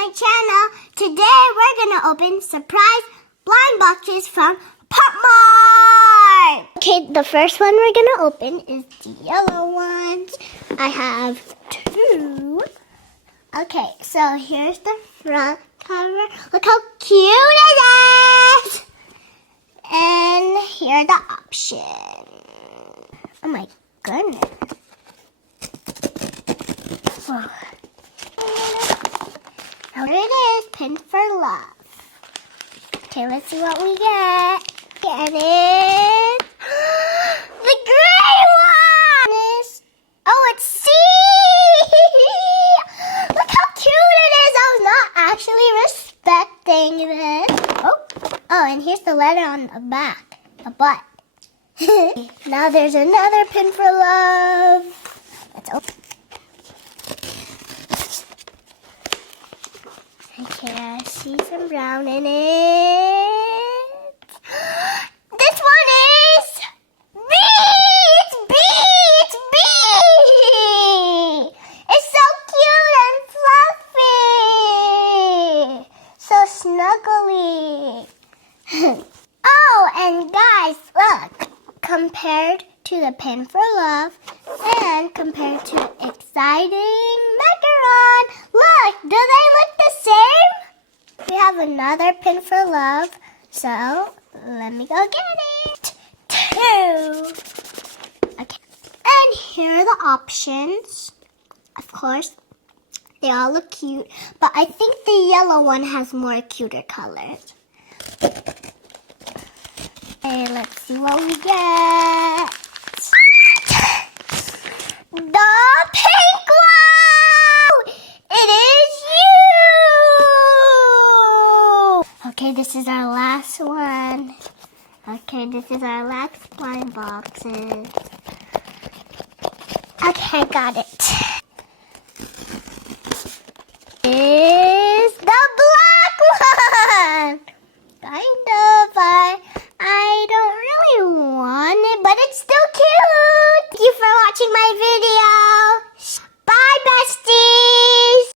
my channel. Today we're gonna open surprise blind boxes from Mart. Okay, the first one we're gonna open is the yellow ones. I have two. Okay, so here's the front cover. Look how cute it is! And here are the options. Oh my goodness. Whoa. Here it is, Pin for Love. Okay, let's see what we get. Get it. The gray one is, oh, it's C. Look how cute it is. I was not actually respecting this. Oh, and here's the letter on the back, a butt. Now there's another Pin for Love. Let's open. Okay, I see some brown in it. This one is B! It's B! It's B! It's so cute and fluffy! So snuggly. Oh, and guys, look. Compared to the Pin for Love and compared to Exciting Macaron. Look, do they look the same? We have another Pin for Love, so let me go get it. Two. Okay. And here are the options. Of course, they all look cute, but I think the yellow one has more cuter colors. Okay, let's see what we get. The pink one! It is you! Okay, this is our last one. Okay, this is our last blind boxes. Okay, got it. Is the black one! Kind of, I don't really want it, but it's still cute. Thank you for watching my video.